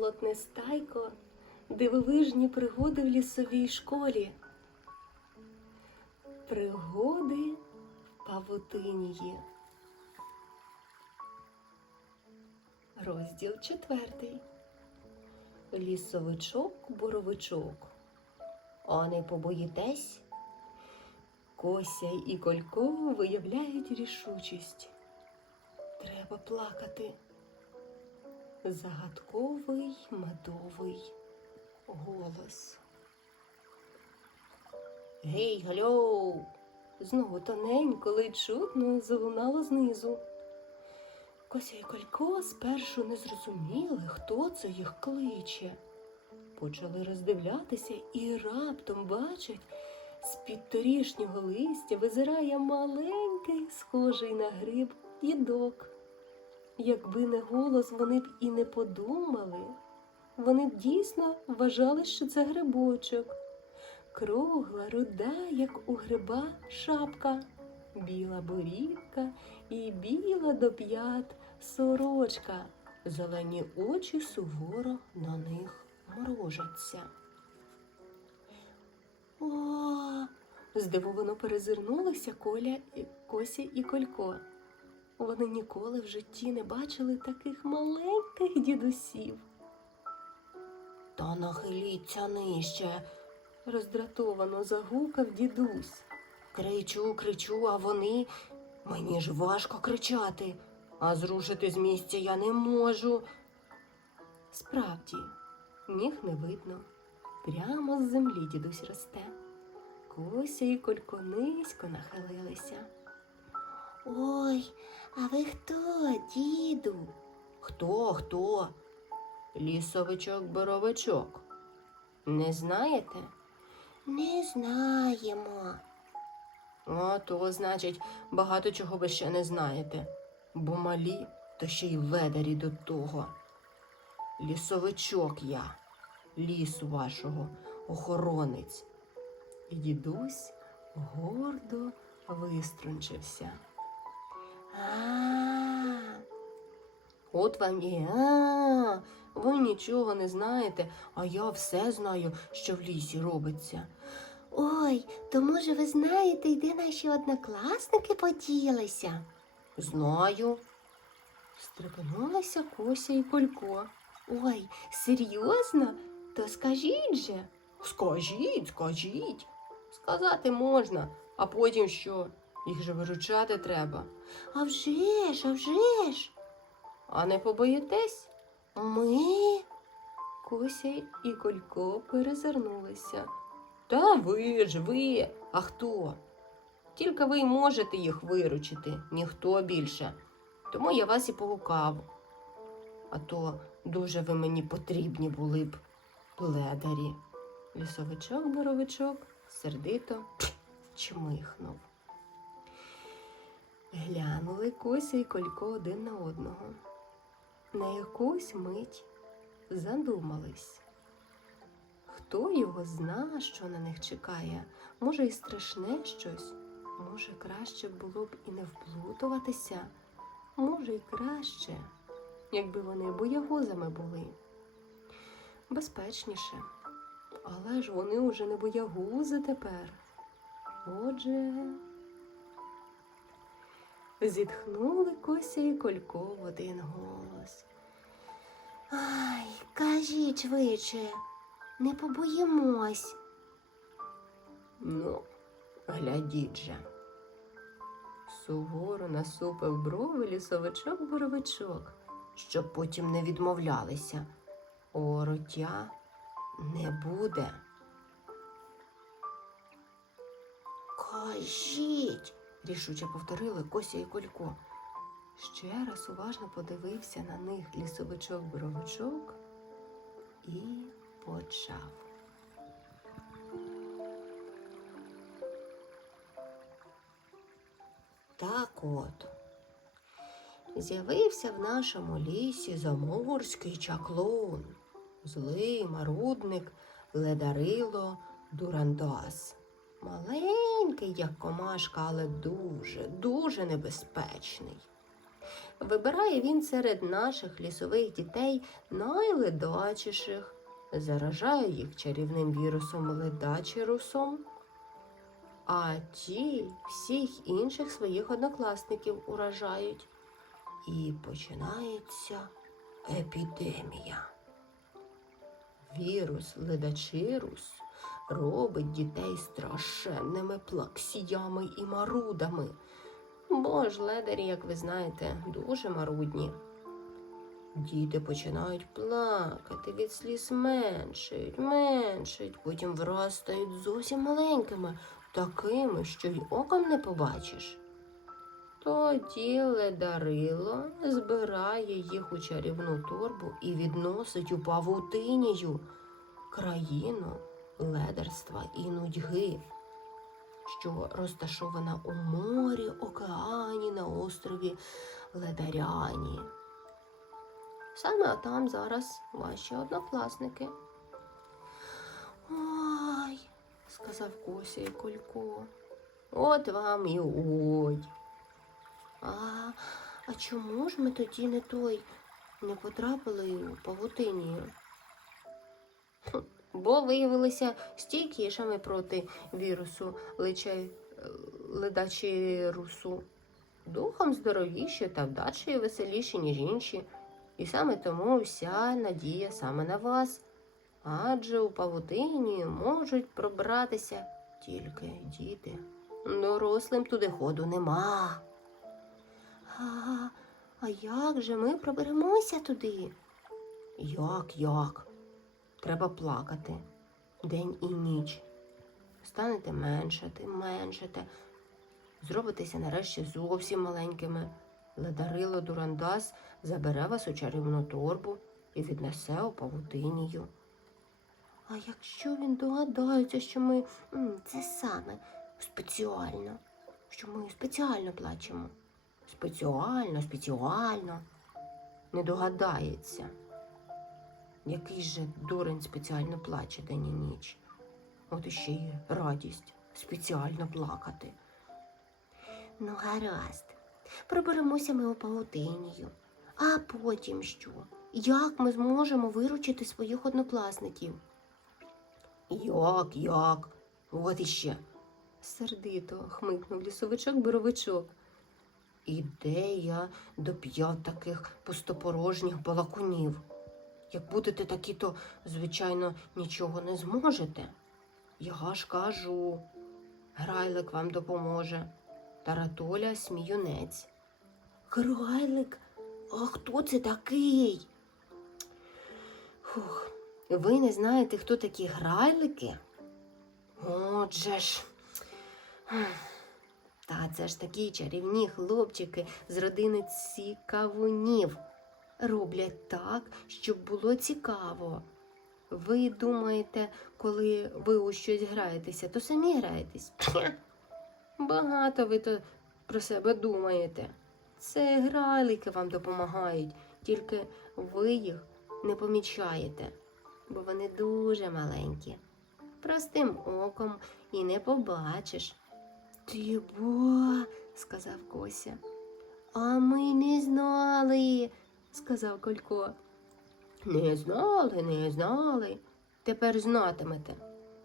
Болотне стайко, дивовижні пригоди в лісовій школі. Пригоди павутинії. Розділ четвертий. Лісовичок, боровичок. А не побоїтесь? Кося і Колько виявляють рішучість. Треба плакати. Загадковий медовий голос. Гей, гальо! Знову тоненько, ледь чутно залунало знизу. Кося і Колько спершу не зрозуміли, хто це їх кличе. Почали роздивлятися і раптом бачать, з-під торішнього листя визирає маленький, схожий на гриб дідок. Якби не голос, вони б і не подумали. Вони б дійсно вважали, що це грибочок. Кругла, руда, як у гриба, шапка, біла борідка і біла до п'ят сорочка. Зелені очі суворо на них морожаться. О, здивовано перезирнулися Коля, Кося і Колько. Вони ніколи в житті не бачили таких маленьких дідусів. Та нахиліться нижче, роздратовано загукав дідусь. Кричу, кричу, а вони мені ж важко кричати, а зрушити з місця я не можу. Справді, ніг не видно. Прямо з землі дідусь росте. Кося і Колько низько нахилилися. Ой, а ви хто, діду? Хто, хто? Лісовичок боровичок. Не знаєте? Не знаємо. О, то, значить, багато чого ви ще не знаєте, бо малі, то ще й ледарі до того. Лісовичок я, лісу вашого, охоронець. І дідусь гордо виструнчився. А. От вам і а. Ви нічого не знаєте, а я все знаю, що в лісі робиться. Ой, то може ви знаєте, де наші однокласники поділися? Знаю. Стрепенулася Кося і Колько. Ой, серйозно? То скажіть же. Скажіть, скажіть. Сказати можна, а потім що? Їх же виручати треба. А вже ж, а вже ж. А не побоїтесь? Ми? Кося і Колько перезирнулися. Та ви ж ви, а хто? Тільки ви й можете їх виручити, ніхто більше. Тому я вас і погукав. А то дуже ви мені потрібні були б ледарі. Лісовичок боровичок сердито чмихнув. Глянули Кося і Колько один на одного. На якусь мить задумались. Хто його зна, що на них чекає? Може, і страшне щось, може, краще було б і не вплутуватися, може, й краще, якби вони боягузами були. Безпечніше. Але ж вони уже не боягузи тепер. Отже. Зітхнули Кося і Колько в один голос. Ай, кажіть швидше, не побоїмось. Ну, глядіть же. Суворо насупив брови лісовичок боровичок, щоб потім не відмовлялися. Ороття не буде. Кажіть. Рішуче повторили Кося і Колько. Ще раз уважно подивився на них лісовичок боровичок і почав. Так от, з'явився в нашому лісі заморський чаклун, злий марудник, ледарило Дурандас. Маленький, як комашка, але дуже, дуже небезпечний. Вибирає він серед наших лісових дітей найледачіших, заражає їх чарівним вірусом ледачірусом, а ті всіх інших своїх однокласників уражають. І починається епідемія. Вірус ледачирус робить дітей страшенними плаксіями і марудами. Бо ж ледарі, як ви знаєте, дуже марудні. Діти починають плакати, від сліз меншають, меншають, потім враз зовсім маленькими, такими, що й оком не побачиш. Тоді ледарило збирає їх у чарівну торбу і відносить у павутинію країну ледарства і нудьги, що розташована у морі, океані на острові Ледаряні. Саме там зараз ваші однокласники. Ой, сказав Кося і Колько. От вам і ой. А, а чому ж ми тоді не той не потрапили у павутинію? Бо виявилися стійкішими проти вірусу личай, ледачі русу. Духом здоровіші та вдачі веселіші, ніж інші. І саме тому вся надія саме на вас. Адже у павутині можуть пробратися тільки діти. Дорослим туди ходу нема. А, а як же ми проберемося туди? Як, як? Треба плакати день і ніч. Станете меншати, меншати, зробитеся нарешті зовсім маленькими. Ледарило Дурандас забере вас у чарівну торбу і віднесе у павутинію. А якщо він догадається, що ми це саме спеціально, що ми спеціально плачемо? Спеціально, спеціально. Не догадається. Який же дурень спеціально плаче день і ніч. От іще й радість спеціально плакати. Ну, гаразд. Проберемося ми у павутинію. А потім що? Як ми зможемо виручити своїх однокласників? Як, як? От іще. Сердито хмикнув лісовичок боровичок. І де я доп'яв таких пустопорожніх балакунів? Як будете такі, то, звичайно, нічого не зможете. Я ж кажу, грайлик вам допоможе. Таратоля сміюнець. Грайлик, а хто це такий? Фух, ви не знаєте, хто такі грайлики? Отже ж. Та це ж такі чарівні хлопчики з родини цікавунів. Роблять так, щоб було цікаво. Ви думаєте, коли ви у щось граєтеся, то самі граєтесь? Багато ви то про себе думаєте. Це грайлики вам допомагають, тільки ви їх не помічаєте, бо вони дуже маленькі. Простим оком і не побачиш. Ти бо, сказав Кося. а ми не знали. Сказав Колько. Не знали, не знали. Тепер знатимете.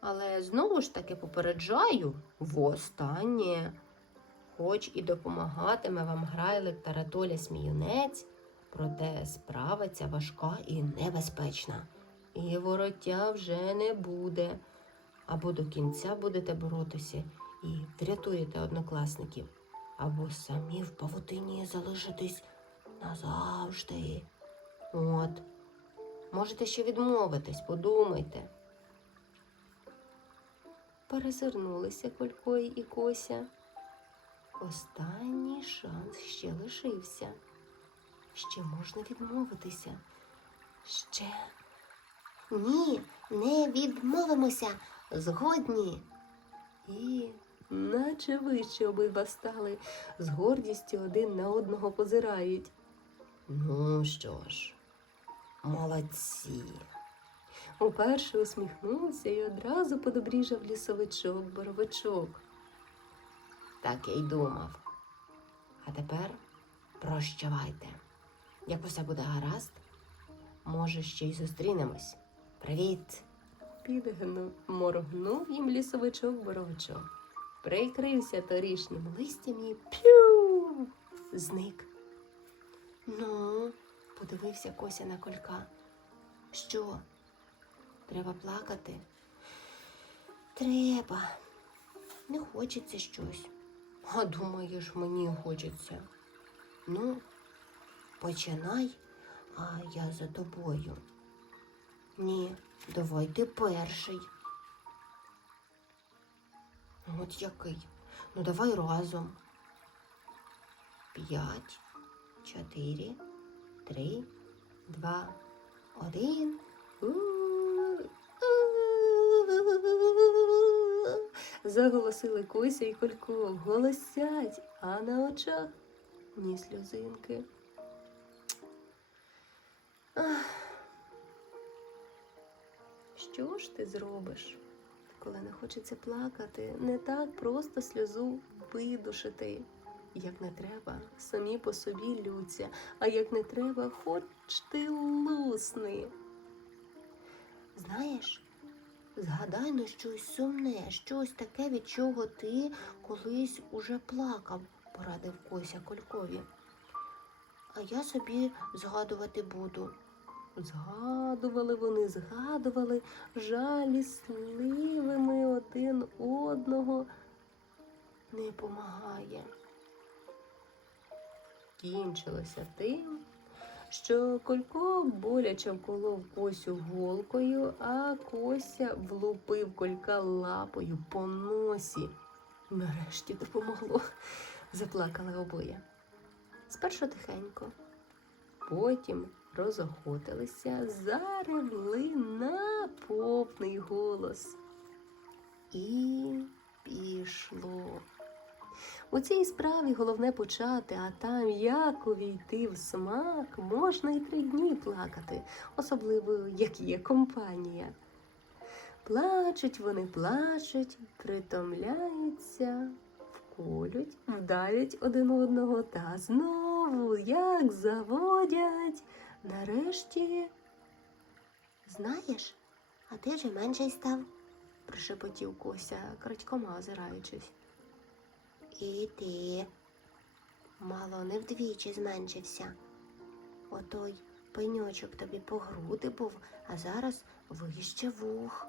Але знову ж таки попереджаю востаннє. Хоч і допомагатиме вам грайлик Таратоля Сміюнець, проте справа ця важка і небезпечна. І вороття вже не буде. Або до кінця будете боротися і врятуєте однокласників, або самі в павутині залишитесь назавжди. От. Можете ще відмовитись, подумайте. Перезирнулися Колько і Кося. Останній шанс ще лишився. Ще можна відмовитися. Ще Ні, не відмовимося. Згодні. І, наче вище обидва стали, з гордістю один на одного позирають. Ну що ж, молодці. Уперше усміхнувся і одразу подобріжав лісовичок, боровичок. Так я й думав. А тепер Прощавайте. Як усе буде гаразд, може, ще й зустрінемось. Привіт! Підгнув, моргнув їм лісовичок боровичок. Прикрився торішнім листям і п'ю зник. Ну, подивився Кося на колька. Що? Треба плакати? Треба. Не хочеться щось. А думаєш, мені хочеться. Ну, починай, а я за тобою. Ні, давай ти перший. От який? Ну давай разом. П'ять, чотири, три, два, один. Заголосили Кося і Колько, голосять, а на очах ні сльозинки. Що ж ти зробиш, коли не хочеться плакати? Не так просто сльозу видушити. Як не треба, самі по собі лються, а як не треба, хоч ти лусни. Знаєш, згадай на щось сумне, щось таке, від чого ти колись уже плакав, порадив Кося Колькові. А я собі згадувати буду. Згадували вони, згадували жалісливими один одного. Не помагає. Кінчилося тим, що Колько боляче вколов Косю голкою, а Кося влупив колька лапою по носі. Нарешті допомогло, заплакали обоє. Спершу тихенько, потім розохотилися, заревли на повний голос. І пішло. У цій справі головне почати, а там як увійти в смак, можна і три дні плакати, особливо як є компанія. Плачуть вони, плачуть, притомляються, вколють, вдарять один одного та знову, як заводять. Нарешті Знаєш, а ти вже менший став. прошепотів Кося, крадькома озираючись. І ти мало не вдвічі зменшився. Отой пеньочок тобі по груди був, а зараз вище вух.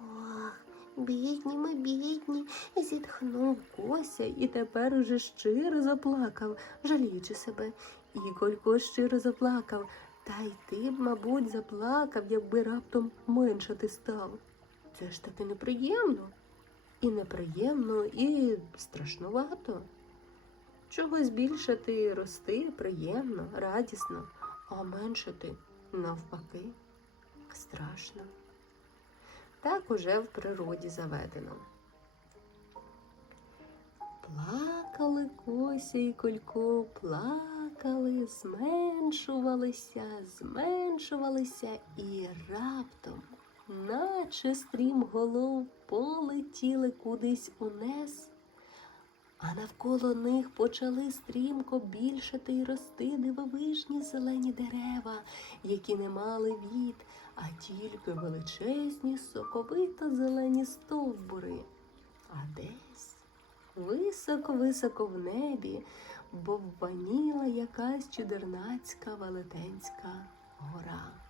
Ох, бідні ми, бідні, Зітхнув Кося і тепер уже щиро заплакав, жаліючи себе. І Колько щиро заплакав. Та й ти б, мабуть, заплакав, якби раптом менше ти став. Це ж таки неприємно. І неприємно, і страшнувато. Чогось збільшити, рости приємно, радісно, а меншити навпаки страшно. Так уже в природі заведено. Плакали Кося і Колько, плакали, зменшувалися, зменшувалися і раптом, наче стрімголов, полетіли кудись унес, а навколо них почали стрімко більшати й рости дивовижні зелені дерева, які не мали віт, а тільки величезні соковито зелені стовбури. А десь високо-високо в небі бовваніла якась чудернацька велетенська гора.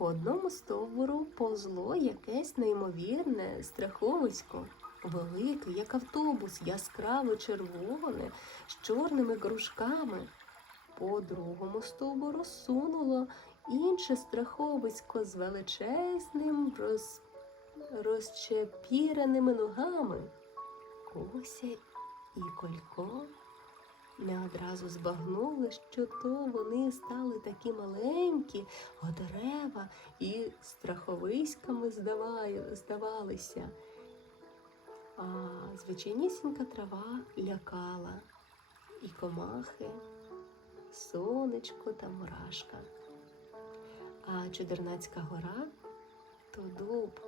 По одному стовбуру повзло якесь неймовірне страховисько, велике, як автобус, яскраво червоне, з чорними грушками. По другому стовбуру сунуло інше страховисько з величезним роз... розчепіреними ногами. Кося і Колько не одразу збагнули, що то вони стали такі маленькі, а дерева і страховиськами здавалися. А звичайнісінька трава лякала і комахи, сонечко та мурашка. А чудернацька гора то дуб,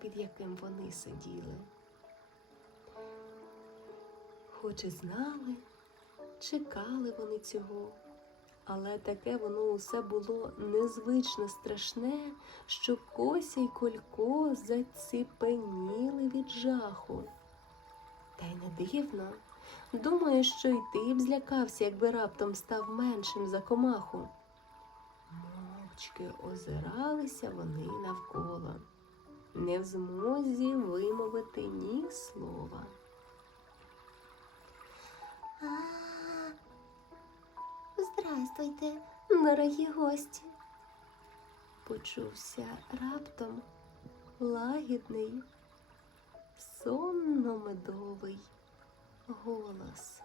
під яким вони сиділи. Хоч і знали, чекали вони цього, але таке воно усе було незвично страшне, що Кося й Колько заціпеніли від жаху. Та й не дивно. Думаю, що й ти б злякався, якби раптом став меншим за комаху. Мовчки озиралися вони навколо, не в змозі вимовити ні слова. Здрастуйте, дорогі гості. Почувся раптом лагідний, сонно медовий голос.